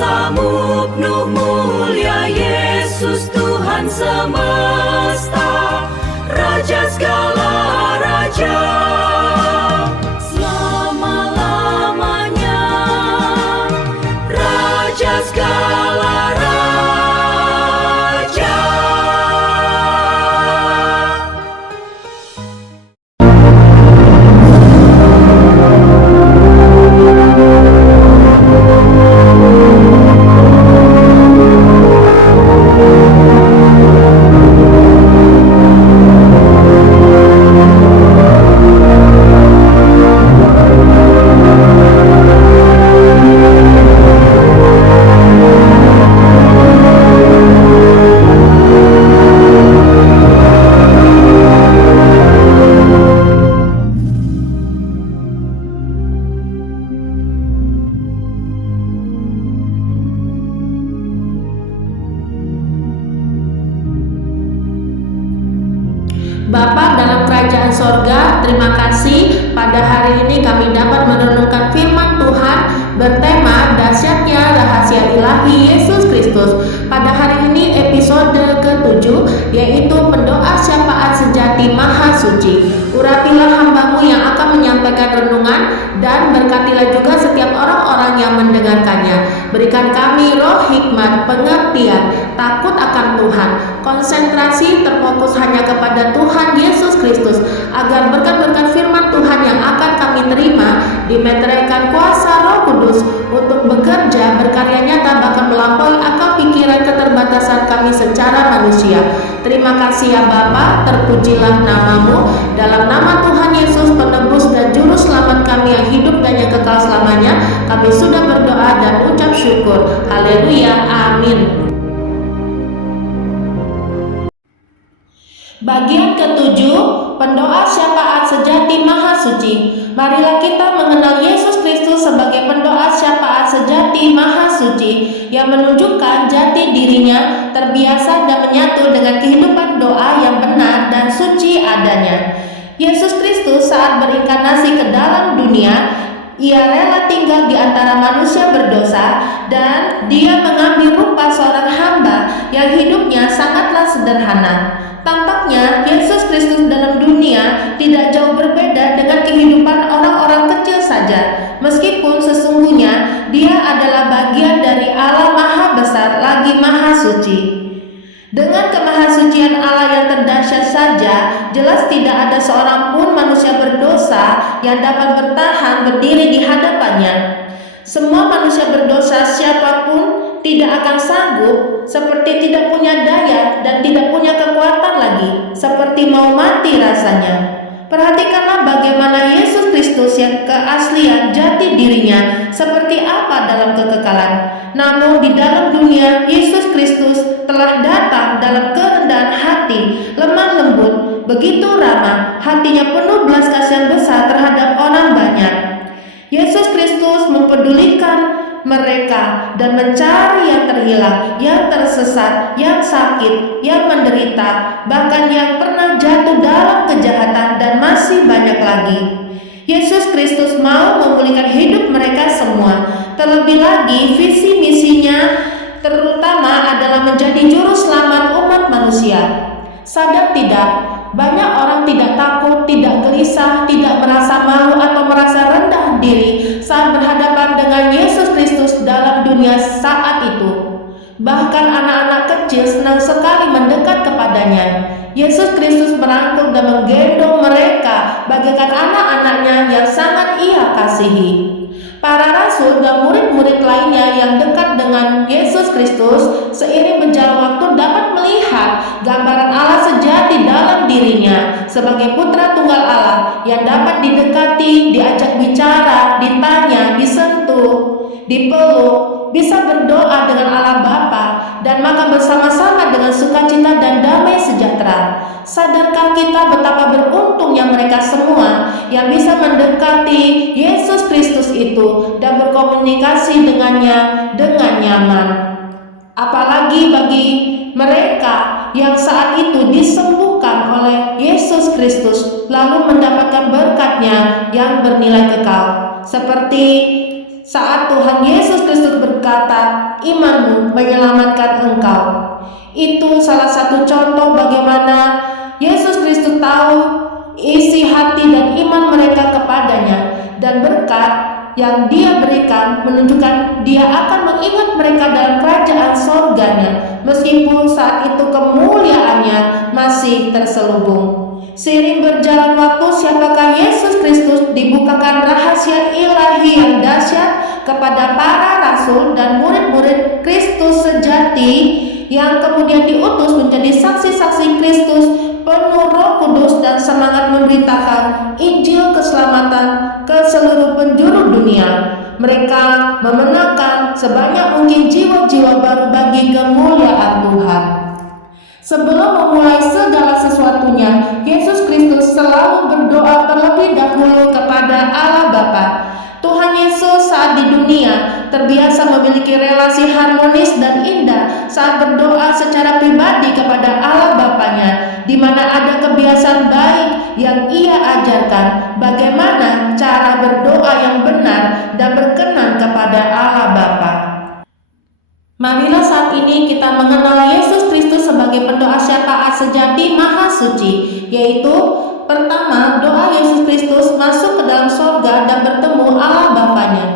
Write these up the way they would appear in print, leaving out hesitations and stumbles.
kuasamu penuh mulia Yesus Tuhan semesta, Raja segala raja, selama-lamanya, Raja segala raja. Bapa dalam kerajaan sorga, terima kasih pada hari ini kami dapat merenungkan firman Tuhan bertema dahsyatnya rahasia ilahi Yesus Kristus. Pada hari ini episode ke-7, yaitu pendoa syafaat sejati maha suci. Urapilah hambamu yang akan menyampaikan renungan dan berkatilah juga setiap orang-orang yang mendengarkannya. Berikan kami roh hikmat, pengertian, takut akan Tuhan, konsentrasi terfokus hanya kepada Tuhan Yesus Kristus, agar berkat-berkat firman Tuhan yang akan kami terima dimeteraikan kuasa Roh Kudus untuk bekerja berkarya nyata bahkan melampaui akal pikiran keterbatasan kami secara manusia. Terima kasih ya Bapa, terpujilah namamu. Dalam nama Tuhan Yesus penebus dan juru selamat kami yang hidup dan yang kekal selamanya, kami sudah berdoa dan ucap syukur. Haleluya, amin. Bagian ke-7, pendoa syafaat sejati maha suci. Marilah kita mengenal Yesus Kristus sebagai pendoa syafaat sejati maha suci yang menunjukkan jati dirinya terbiasa dan menyatu dengan kehidupan doa yang benar dan suci adanya. Yesus Kristus saat berinkarnasi ke dalam dunia, ia rela tinggal di antara manusia berdosa dan dia mengambil rupa seorang hamba yang hidupnya sangatlah sederhana. Tampaknya Yesus Kristus dalam dunia tidak jauh berbeda dengan kehidupan orang-orang kecil saja, meskipun sesungguhnya dia adalah bagian dari Allah Maha Besar lagi Maha Suci. Dengan kemahasucian Allah yang terdahsyat saja, jelas tidak ada seorang pun manusia berdosa yang dapat bertahan berdiri di hadapannya. Semua manusia berdosa siapapun tidak akan sanggup, seperti tidak punya daya dan tidak punya kekuatan lagi, seperti mau mati rasanya. Perhatikanlah bagaimana Yesus Kristus yang keaslian jati dirinya seperti apa dalam kekekalan. Namun di dalam dunia, Yesus Kristus telah datang dalam kerendahan hati, lemah lembut, begitu ramah, hatinya penuh belas kasihan besar terhadap orang banyak. Yesus Kristus mempedulikan mereka dan mencari yang terhilang, yang tersesat, yang sakit, yang menderita, bahkan yang pernah jatuh dalam kejahatan dan masih banyak lagi. Yesus Kristus mau memulihkan hidup mereka semua. Terlebih lagi visi misinya terutama adalah menjadi juru selamat umat manusia. Sadar tidak, banyak orang tidak takut, tidak gelisah, tidak merasa malu atau merasa rendah diri saat berhadapan dengan Yesus Kristus dalam dunia saat itu. Bahkan anak-anak kecil senang sekali mendekat kepadanya. Yesus Kristus merangkul dan menggendong mereka bagaikan anak-anaknya yang sangat ia kasihi. Para rasul dan murid-murid lainnya yang dekat dengan Yesus Kristus seiring berjalan waktu dapat melihat gambaran Allah sejati dalam dirinya sebagai putra tunggal Allah yang dapat didekati, diajak bicara, ditanya, disentuh, dipeluk, bisa berdoa dengan Allah Bapa dan makan bersama-sama dengan sukacita dan damai sejahtera. Sadarkah kita betapa beruntungnya mereka semua yang bisa mendekati Yesus Kristus itu dan berkomunikasi dengannya dengan nyaman? Apalagi bagi mereka yang saat itu disembuhkan oleh Yesus Kristus lalu mendapatkan berkatnya yang bernilai kekal, seperti saat Tuhan Yesus Kristus berkata, "Imanmu menyelamatkan engkau." Itu salah satu contoh bagaimana Yesus Kristus tahu isi hati dan iman mereka kepadanya, dan berkat yang Dia berikan menunjukkan Dia akan mengingat mereka dalam kerajaan sorganya, meskipun saat itu kemuliaannya masih terselubung. Seiring berjalan waktu, siapakah Yesus Kristus, dibukakan rahasia ilahi yang dahsyat kepada para rasul dan murid-murid Kristus sejati yang kemudian diutus menjadi saksi-saksi Kristus, penuh Roh Kudus dan semangat memberitakan Injil keselamatan ke seluruh penjuru dunia. Mereka memenangkan sebanyak mungkin jiwa-jiwa baru bagi kemuliaan Tuhan. Sebelum memulai segala sesuatunya, Yesus Kristus selalu berdoa terlebih dahulu kepada Allah Bapa. Tuhan Yesus saat di dunia terbiasa memiliki relasi harmonis dan indah saat berdoa secara pribadi kepada Allah Bapanya, di mana ada kebiasaan baik yang Ia ajarkan bagaimana cara berdoa yang benar dan berkenan kepada Allah Bapa. Marilah saat ini kita mengenal Yesus Kristus sebagai pendoa syafaat sejati Maha Suci, yaitu pertama, doa Yesus Kristus masuk ke dalam sorga dan bertemu Allah Bapanya.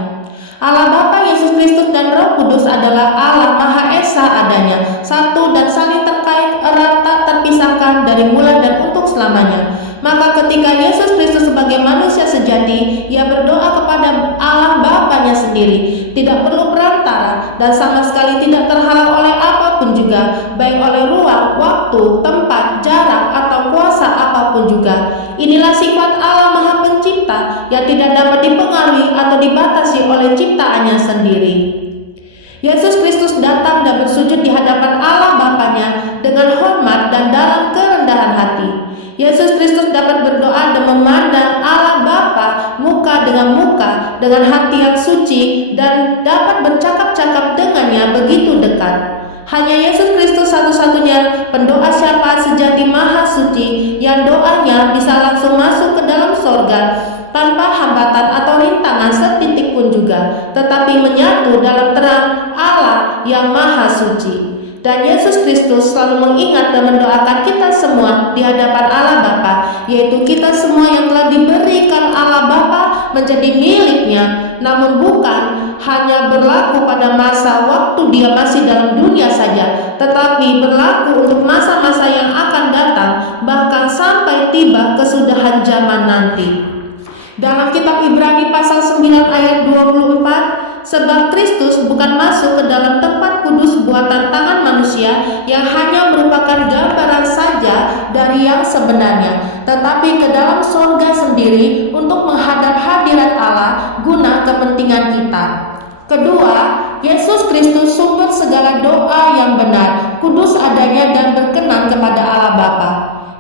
Allah Bapa, Yesus Kristus dan Roh Kudus adalah Allah Maha Esa adanya, satu dan saling terkait erat tak terpisahkan dari mula dan untuk selamanya. Maka ketika Yesus Kristus sebagai manusia sejati, Ia berdoa kepada Allah Bapanya sendiri, tidak perlu perantara dan sama sekali tidak terhalang oleh apapun juga, baik oleh ruang, waktu, tempat, jarak, atau kuasa apapun juga. Inilah sifat Allah Maha Pencipta yang tidak dapat dipengaruhi atau dibatasi oleh ciptaannya sendiri. Yesus Kristus datang dan bersujud di hadapan Allah Bapanya dengan hormat dan dalam kerendahan hati. Yesus Kristus dapat berdoa dan memandang Allah Bapa muka dengan muka dengan hati yang suci dan dapat bercakap-cakap dengannya begitu dekat. Hanya Yesus Kristus satu-satunya pendoa syafaat sejati Maha Suci yang doanya bisa langsung masuk ke dalam sorga tanpa hambatan atau rintangan setitik pun juga, tetapi menyatu dalam terang Allah yang Maha Suci. Dan Yesus Kristus selalu mengingat dan mendoakan kita semua di hadapan Allah Bapa, yaitu kita semua yang telah diberikan Allah Bapa menjadi miliknya, namun bukan hanya berlaku pada masa waktu Dia masih dalam dunia saja, tetapi berlaku untuk masa-masa yang akan datang, bahkan sampai tiba kesudahan zaman nanti. Dalam kitab Ibrani pasal 9 ayat 24, sebab Kristus bukan masuk ke dalam tempat kudus buatan tangan manusia yang hanya merupakan gambaran saja dari yang sebenarnya, tetapi ke dalam sorga sendiri untuk menghadap hadirat Allah guna kepentingan kita. Kedua, Yesus Kristus sumber segala doa yang benar, kudus adanya dan berkenan kepada Allah Bapa.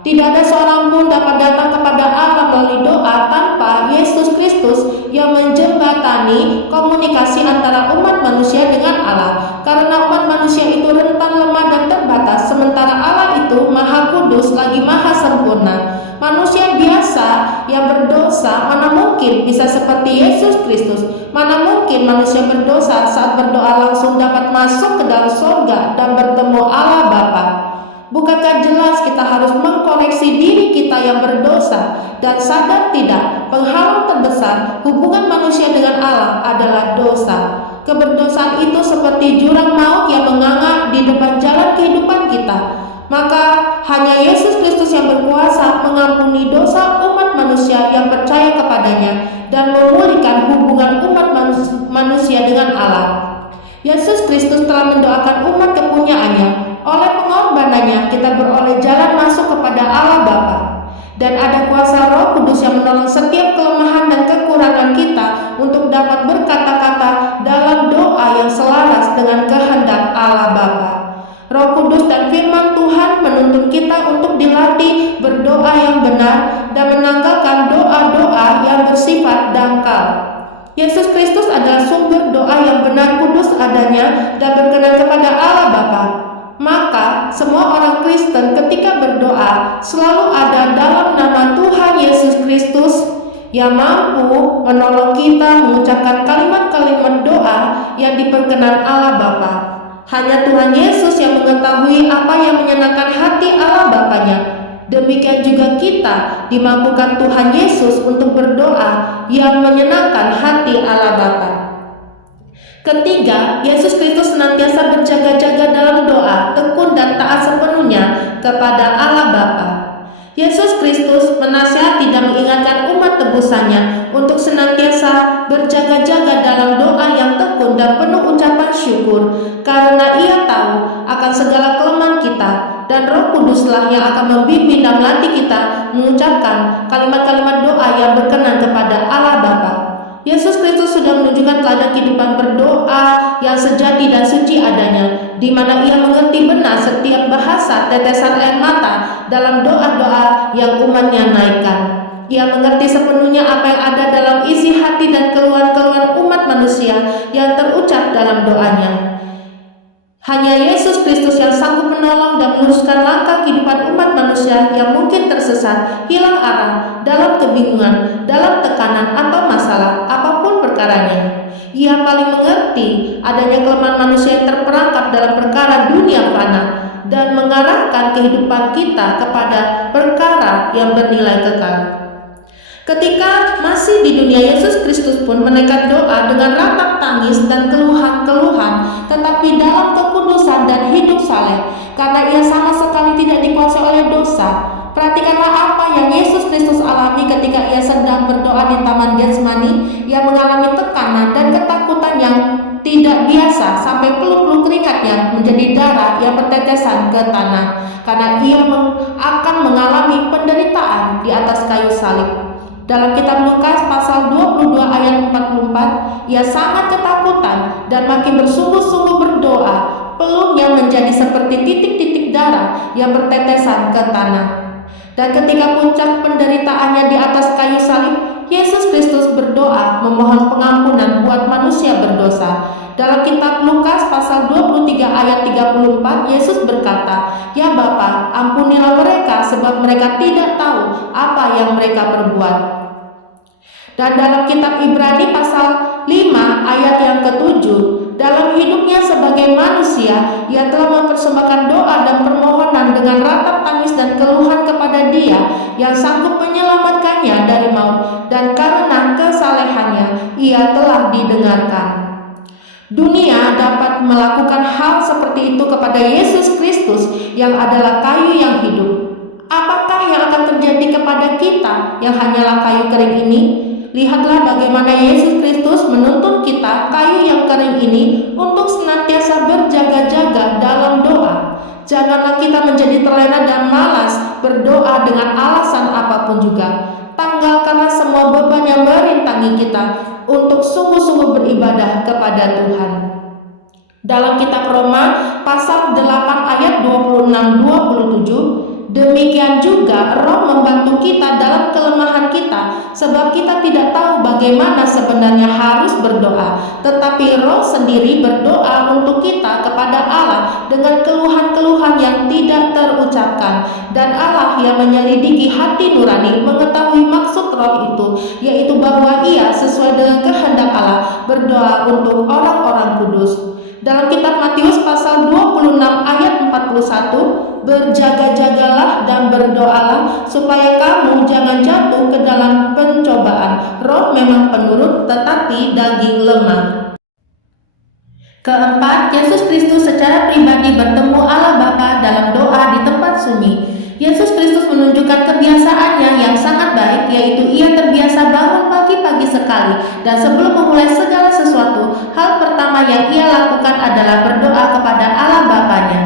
Tidak ada seorang pun dapat datang kepada Allah melalui doa tanpa Yesus Kristus yang menjembatani komunikasi antara umat manusia dengan Allah. Karena umat manusia itu rentan, lemah, dan terbatas, sementara Allah itu Maha Kudus lagi Maha Sempurna. Manusia biasa yang berdosa mana mungkin bisa seperti Yesus Kristus? Mana mungkin manusia berdosa saat berdoa langsung dapat masuk ke dalam surga dan bertemu Allah Bapa? Bukankah jelas kita harus mengkoreksi diri kita yang berdosa dan sadar tidak penghalang terbesar hubungan manusia dengan Allah adalah dosa. Keberdosaan itu seperti jurang maut yang menganga di depan jalan kehidupan kita. Maka hanya Yesus Kristus yang berkuasa mengampuni dosa umat manusia yang percaya kepadanya dan memulihkan hubungan umat manusia dengan Allah. Yesus Kristus telah mendoakan umat kepunyaannya. Oleh pengorbanannya kita beroleh jalan masuk kepada Allah Bapa. Dan ada kuasa Roh Kudus yang menolong setiap kelemahan dan kekurangan kita untuk dapat berkata-kata dalam doa yang selaras dengan kehendak Allah Bapa. Roh Kudus dan firman Tuhan menuntun kita untuk dilatih berdoa yang benar dan menanggalkan doa-doa yang bersifat dangkal. Yesus Kristus adalah sumber doa yang benar, kudus adanya, dan berkenan kepada Allah Bapa. Maka semua orang Kristen ketika berdoa selalu ada dalam nama Tuhan Yesus Kristus yang mampu menolong kita mengucapkan kalimat-kalimat doa yang diperkenan Allah Bapa. Hanya Tuhan Yesus yang mengetahui apa yang menyenangkan hati Allah Bapanya. Demikian juga kita dimampukan Tuhan Yesus untuk berdoa yang menyenangkan hati Allah Bapa. Ketiga, Yesus Kristus senantiasa berjaga-jaga dalam doa, tekun dan taat sepenuhnya kepada Allah Bapa. Yesus Kristus menasihati dan mengingatkan umat tebusannya untuk senantiasa berjaga-jaga dalam doa yang tekun dan penuh ucapan syukur, karena Ia tahu akan segala kelemahan kita, dan Roh Kuduslah yang akan membimbing dan melatih kita mengucapkan kalimat-kalimat doa yang berkenan kepada Allah Bapa. Yesus Kristus sudah menunjukkan teladan kehidupan berdoa yang sejati dan suci adanya, di mana Ia mengerti benar setiap bahasa tetesan air mata dalam doa-doa yang umatnya naikkan. Ia mengerti sepenuhnya apa yang ada dalam isi hati dan keluhan-keluhan umat manusia yang terucap dalam doanya. Hanya Yesus Kristus yang sanggup menolong dan meluruskan langkah kehidupan umat manusia yang mungkin tersesat, hilang arah, dalam kebingungan, dalam tekanan atau masalah, apapun perkaranya. Ia paling mengerti adanya kelemahan manusia yang terperangkap dalam perkara dunia fana dan mengarahkan kehidupan kita kepada perkara yang bernilai kekal. Ketika masih di dunia, Yesus Kristus pun menaikkan doa dengan ratap tangis dan keluhan-keluhan, tetapi dalam kekudusan dan hidup saleh, karena Ia sama sekali tidak dikuasai oleh dosa. Perhatikanlah apa yang Yesus Kristus alami ketika Ia sedang berdoa di Taman Getsemani. Ia mengalami tekanan dan ketakutan yang tidak biasa, sampai peluk-peluk keringatnya menjadi darah yang bertetesan ke tanah, karena Ia akan mengalami penderitaan di atas kayu salib. Dalam kitab Lukas pasal 22 ayat 44, ia sangat ketakutan dan makin bersungguh-sungguh berdoa. Peluknya menjadi seperti titik-titik darah yang bertetesan ke tanah. Dan ketika puncak penderitaannya di atas kayu salib, Yesus Kristus berdoa memohon pengampunan buat manusia berdosa. Dalam kitab Lukas pasal 23 ayat 34, Yesus berkata, "Ya Bapa, ampunilah mereka sebab mereka tidak tahu apa yang mereka perbuat." Dan dalam kitab Ibrani pasal 5 ayat yang ke-7, dalam hidupnya sebagai manusia, ia telah mempersembahkan doa dan permohonan dengan ratap tangis dan keluhan kepada Dia yang sanggup menyelamatkannya dari maut, dan karena kesalehannya ia telah didengarkan. Dunia dapat melakukan hal seperti itu kepada Yesus Kristus yang adalah kayu yang hidup. Apakah yang akan terjadi kepada kita yang hanyalah kayu kering ini? Lihatlah bagaimana Yesus Kristus menuntun kita, kayu yang kering ini, untuk senantiasa berjaga-jaga dalam doa. Janganlah kita menjadi terlena dan malas berdoa dengan alasan apapun juga. Tanggalkanlah semua beban yang merintangi kita untuk sungguh-sungguh beribadah kepada Tuhan. Dalam kitab Roma pasal 8 ayat 26-27, demikian juga Roh membantu kita dalam kelemahan kita, sebab kita tidak tahu bagaimana sebenarnya harus berdoa, tetapi Roh sendiri berdoa untuk kita kepada Allah dengan keluhan-keluhan yang tidak terucapkan. Dan Allah yang menyelidiki hati nurani mengetahui maksud Roh itu, yaitu bahwa Ia sesuai dengan kehendak Allah berdoa untuk orang-orang kudus. Dalam kitab Matius pasal 26 ayat 41, berjaga-jagalah dan berdoalah supaya kamu jangan jatuh ke dalam pencobaan. Roh memang penurut, tetapi daging lemah. Keempat, Yesus Kristus secara pribadi bertemu Allah Bapa dalam doa di tempat sunyi. Yesus Kristus menunjukkan kebiasaannya yang sangat baik, yaitu Ia terbiasa bangun pagi-pagi sekali, dan sebelum memulai segala sesuatu, hal pertama yang Ia lakukan adalah berdoa kepada Allah Bapanya.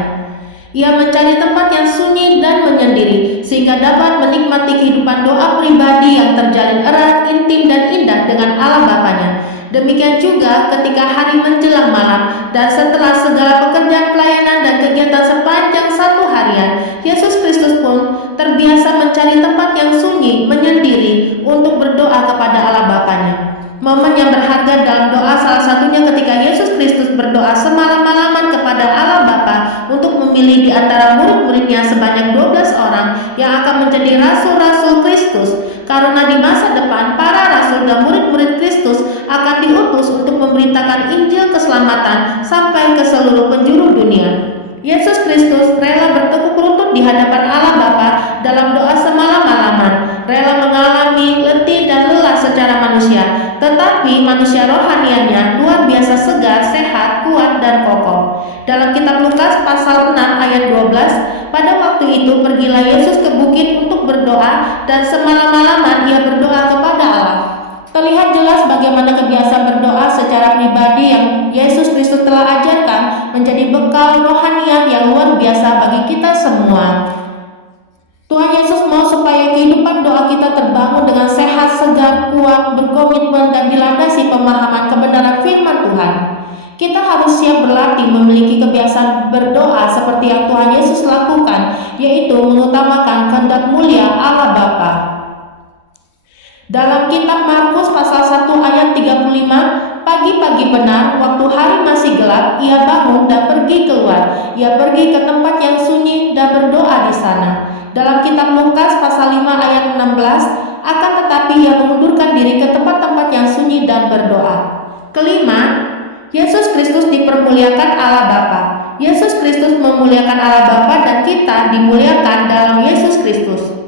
Ia mencari tempat yang sunyi dan menyendiri, sehingga dapat menikmati kehidupan doa pribadi yang terjalin erat, intim, dan indah dengan Allah Bapanya. Demikian juga ketika hari menjelang malam dan setelah segala pekerjaan pelayanan dan kegiatan sepanjang satu harian, Yesus Kristus pun terbiasa mencari tempat yang sunyi, menyendiri untuk berdoa kepada Allah Bapanya. Momen yang berharga dalam doa salah satunya ketika Yesus Kristus berdoa semalam-malaman kepada Allah Bapa untuk memilih di antara murid-muridnya sebanyak 12 orang yang akan menjadi rasul-rasul Kristus. karena di masa depan para rasul dan murid-murid Kristus akan diutus untuk memberitakan Injil keselamatan sampai ke seluruh penjuru dunia. Yesus Kristus rela bertekuk lutut di hadapan Allah Bapa dalam doa semalam-malaman, rela mengalami letih dan lelah secara manusia, tetapi manusia rohanianya luar biasa segar, sehat, kuat, dan kokoh. Dalam kitab Lukas pasal 6 ayat 12, pada waktu itu pergilah Yesus ke bukit untuk berdoa dan semalam-malaman ia berdoa kepada Allah. Terlihat jelas bagaimana kebiasaan berdoa secara pribadi yang Yesus Kristus telah ajarkan menjadi bekal rohaniah yang luar biasa bagi kita semua. Tuhan Yesus mau supaya kehidupan doa kita terbangun dengan sehat, segar, kuat, berkomitmen, dan dilandasi pemahaman kebenaran firman Tuhan. Kita harus siap berlatih memiliki kebiasaan berdoa seperti yang Tuhan Yesus lakukan, yaitu mengutamakan kehendak mulia Allah Bapa. Dalam kitab Markus pasal 1 ayat 35, pagi-pagi benar, waktu hari masih gelap, ia bangun dan pergi keluar. Ia pergi ke tempat yang sunyi dan berdoa di sana. Dalam kitab Lukas pasal 5 ayat 16, akan tetapi ia mengundurkan diri ke tempat-tempat yang sunyi dan berdoa. Kelima, Yesus Kristus dipermuliakan Allah Bapa. Yesus Kristus memuliakan Allah Bapa dan kita dimuliakan dalam Yesus Kristus.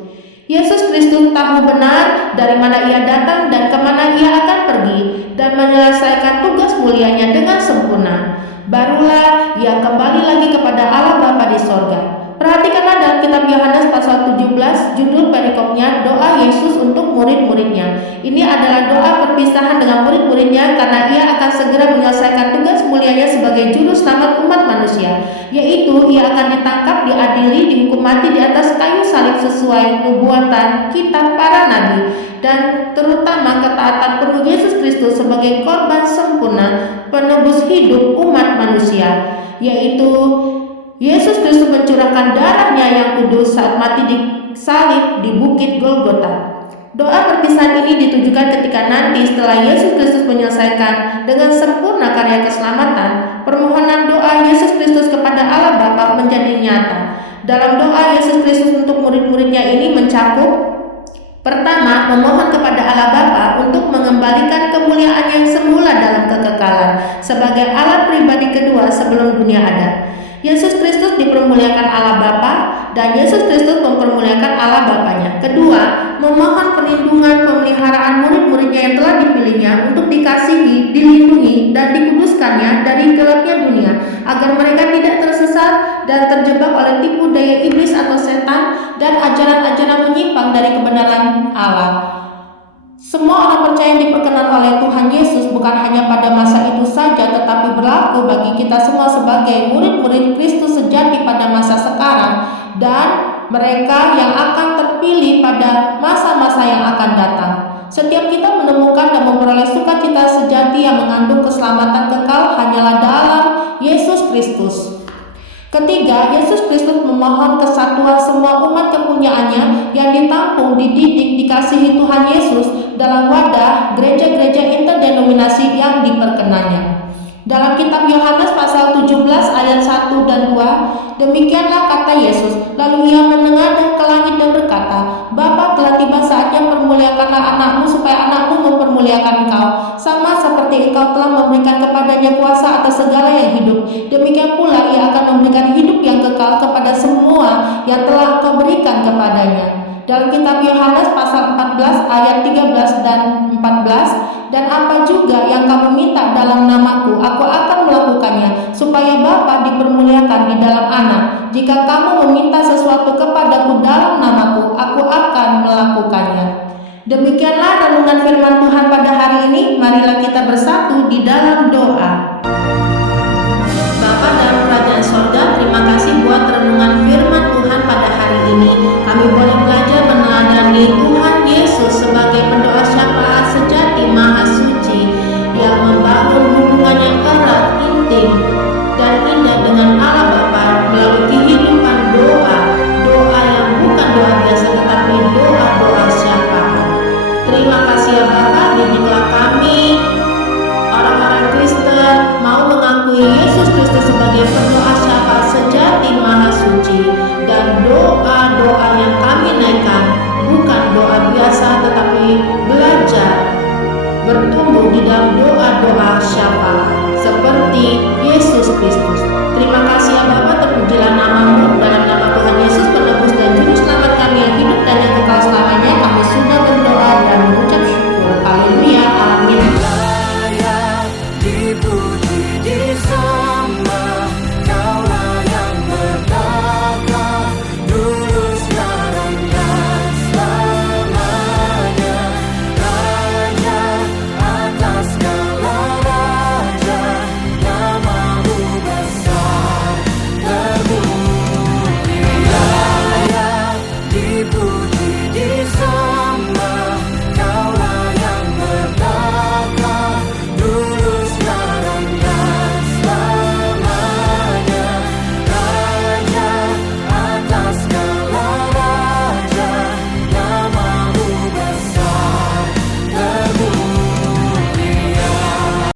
Yesus Kristus tahu benar dari mana ia datang dan kemana ia akan pergi dan menyelesaikan tugas mulianya dengan sempurna. Barulah ia kembali lagi kepada Allah Bapa di sorga. Perhatikanlah dalam kitab Yohanes pasal 17, judul perikopnya doa Yesus untuk murid-muridnya. Ini adalah doa perpisahan dengan murid-muridnya karena ia akan segera menyelesaikan tugas mulianya sebagai juru selamat umat manusia, yaitu ia akan ditangkap, diadili, dihukum mati di atas kayu salib sesuai nubuatan kitab para nabi, dan terutama ketaatan penuh Yesus Kristus sebagai korban sempurna penebus hidup umat manusia, yaitu Yesus Kristus mencurahkan darahnya yang kudus saat mati di salib di bukit Golgota. Doa perpisahan ini ditujukan ketika nanti setelah Yesus Kristus menyelesaikan dengan sempurna karya keselamatan, permohonan doa Yesus Kristus kepada Allah Bapa menjadi nyata. Dalam doa Yesus Kristus untuk murid-muridnya ini mencakup: pertama, memohon kepada Allah Bapa untuk mengembalikan kemuliaan yang semula dalam kekekalan sebagai Allah pribadi kedua sebelum dunia ada. Yesus Kristus dipermuliakan Allah Bapa dan Yesus Kristus mempermuliakan Allah Bapanya. Kedua, memohon perlindungan pemeliharaan murid-muridnya yang telah dipilihnya untuk dikasihi, dilindungi, dan dikuduskannya dari gelapnya dunia, agar mereka tidak tersesat dan terjebak oleh tipu daya iblis atau setan dan ajaran-ajaran menyimpang dari kebenaran Allah. Semua orang percaya yang diperkenan oleh Tuhan Yesus bukan hanya pada masa itu saja, tetapi berlaku bagi kita semua sebagai murid-murid Kristus sejati pada masa sekarang dan mereka yang akan terpilih pada masa-masa yang akan datang. Setiap kita menemukan dan memperoleh sukacita sejati yang mengandung keselamatan kekal hanyalah dalam Yesus Kristus. Ketiga, Yesus Kristus memohon kesatuan semua umat kepunyaannya yang ditampung, dididik, dikasihi Tuhan Yesus dalam wadah gereja-gereja interdenominasi yang diperkenannya. Dalam kitab Yohanes pasal 17 ayat 1 dan 2, demikianlah kata Yesus, lalu ia menengadah ke langit dan berkata, Bapa, telah tiba saatnya, permuliakanlah anakmu supaya anakmu mempermuliakan engkau, sama seperti engkau telah memberikan kepadanya kuasa atas segala yang hidup. Demikian pula ia akan memberikan hidup yang kekal kepada semua yang telah engkau berikan kepadanya. Dalam kitab Yohanes pasal 14 ayat 13 dan 14, dan apa juga yang kamu minta dalam namaku, aku akan melakukannya, supaya Bapa dipermuliakan di dalam anak. Jika kamu meminta sesuatu kepadaku dalam namaku, aku akan melakukannya. Demikianlah renungan firman Tuhan pada hari ini. Marilah kita bersatu di dalam doa. Bapa dalam kerajaan sorga, terima kasih buat renungan firman Tuhan pada hari ini. Kami boleh belajar meneladani Tuhan Yesus sebagai pendoa syafaat sejati maha suci yang membangun hubungan yang erat, intim, dan indah dengan Allah Bapa melalui kehidupan doa yang bukan doa biasa tetapi doa syafaat. Terima kasih ya Bapa, didiklah kami orang-orang Kristen mau mengakui Yesus Kristus sebagai pendoa syafaat sejati maha suci, dan doa yang kami naikkan bukan doa biasa tetapi dalam doa-doa syafaat seperti Yesus Kristus. Terima kasih.